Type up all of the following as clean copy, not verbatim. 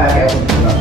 Kaya ako na.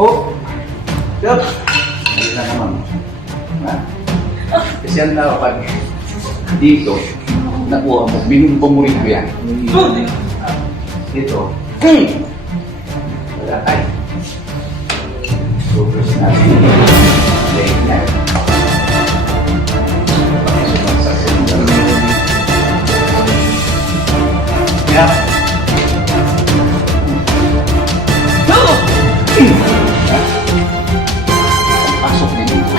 Oh, yup. Ayun na naman. Kasi ang tao pag dito, nakuha mo, binumpumurin ko yan. Dito. Wala tayo. Focus natin. Leg na. Yeah. Pasok na dito.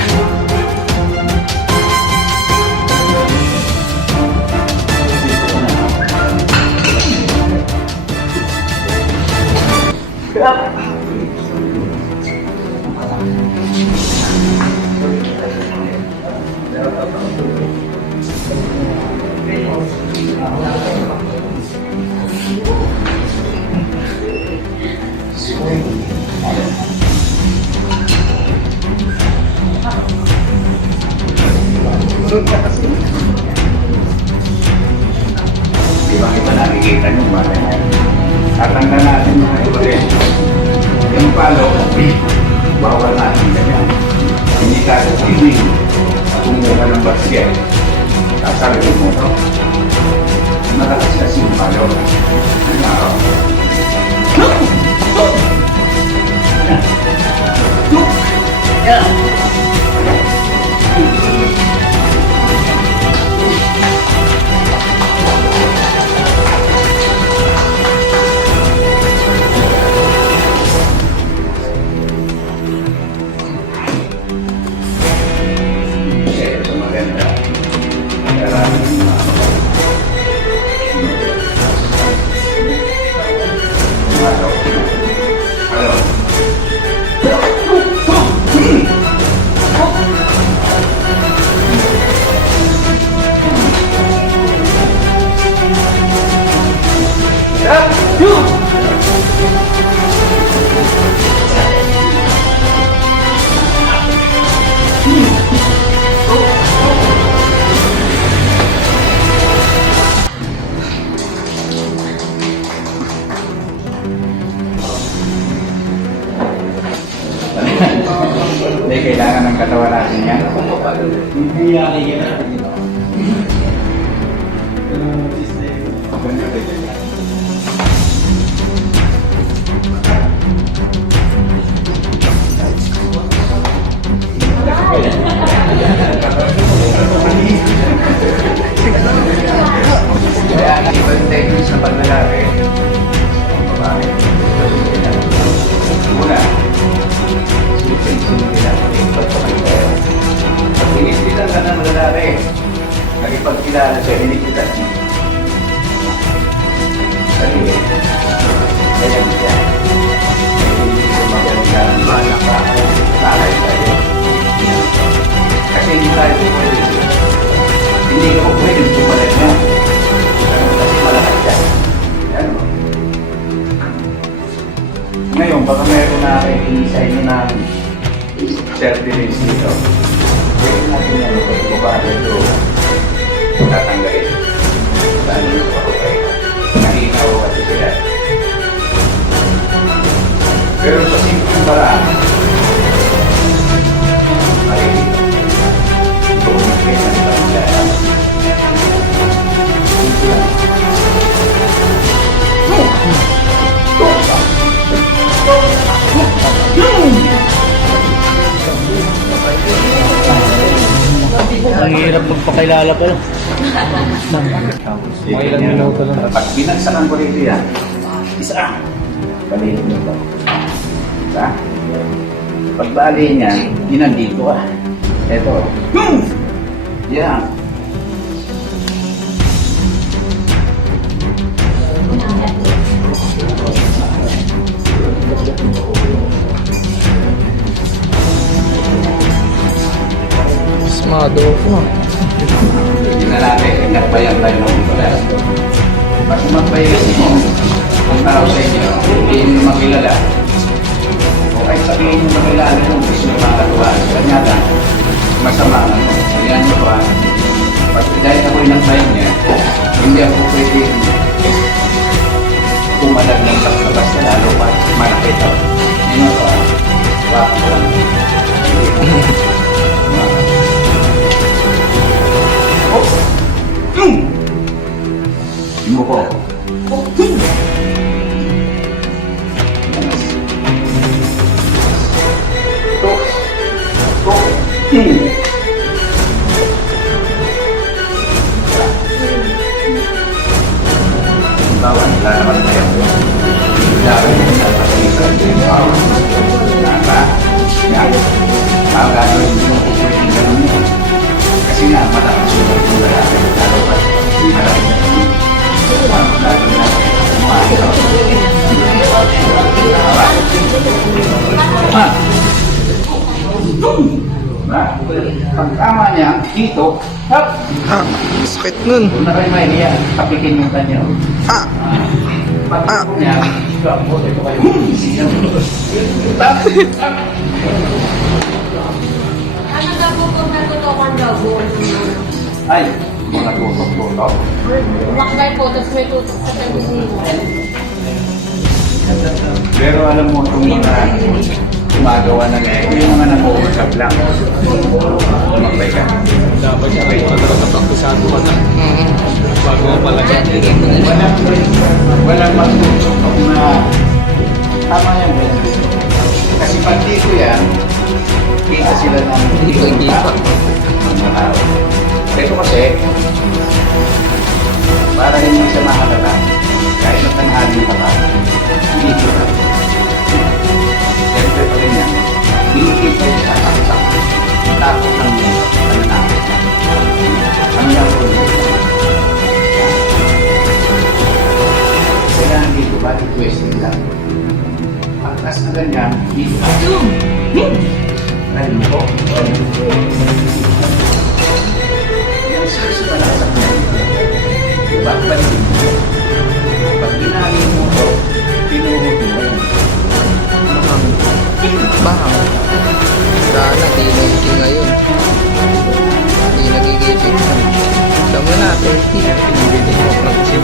Di ba kita nakikita nyo ba? Tatanggal natin mga ibarin. Yung palo, bawal natin ganyan. Hindi tayo piling. Kumuha ng basket. Sasabihin mo ito. Malakas kasi yung palo. Ano? Yeah. Hindi, kailangan ng katawan natin yan. Hindi yan, kaya ibang techniques na paglalaki. Muna, pag tinitilan ka ng lalaki, nagipagkilala siya, tinitilan niya. Sarili. Kaya siya. Hindi ko maganda ng balak ka. Talay tayo. Kasi hindi tayo pwede. Hindi ko pwede tumalit na. Kasi malakas siya. Yan o. baka meron na kayo sa inyo ng certificates dito. Pwede natin yan ito ba ito tatanggalin. Saan nyo pa ko kayo? Nahinaw at sila. Pero sa simpleng paraan, makikita. Ito, may nagpapagaya. Simple lang. Ang hirap magpakilala pala. Mga ilang minuto lang. Pag binagsakan ko rito yan, isa. Balihin mo ito. Isa. Pag balihin yan, inandito ka. Ito. Yan. Smado ko. Hindi na natin, nagbayang tayo ng ito. Pag magbayang mo, kung tao sa inyo, hindi nyo makilala. O kahit sabihin nyo makilala nyo, gusto nyo makatuwa. Kanya lang, masama na mo. Kaya nyo pa, pag dahil ako'y nagbayang niya, hindi ako pwede tumalag ng labas na lalo pa malaki ito. Hindi mo ito, wala ko lang. Mo ko. Bawal wala naman tayo. Dapat na pag-isa din bawal. Naka. Yan. Ang gagawin mo kung pwede ganun mo. Kasi nga, malakas yung lalaki. Lalo pa, malaki na yun. Pag tama niya, dito, hap! Sakit nun. Kung na kayo may niya, kapikin yung kanya. Pag tama niya, dito ako, ito kayo. Tap! Tap! Ano daw po kung natutukan daw po? Ay, mga tutok-tutok. Umakday po, tapos may tutok sa tagisino. Pero alam mo, itong mga gumagawa na ngayon, yung mga nag-overcap lang. Lumagbay ka. Dapat siya kayo nakapagpaktisado ka na. Bago mo pala ka. Walang magtutok na tama yan. Kasi pag dito yan, kita sila ng Hindi pa. mga tao. Ito kasi, para hindi siya mahalata, kahit na tanghali ka pa, dito na. Siyempre pa rin yan, hindi pa yung sasak-sak. Tapos lang yun, ano na. Ano yan po yun? Kaya dito, balik twisting lang. Pagkas na ganyan, dito na. Nalito. Yan sa palasak niya. Diba? Balik mo. Pag ginali mo ito, tinuhod mo yan. Bang. Sana di nagiging ngayon. Di nagiging. Alam mo na, 30. Pinibigyan mo ng kasi.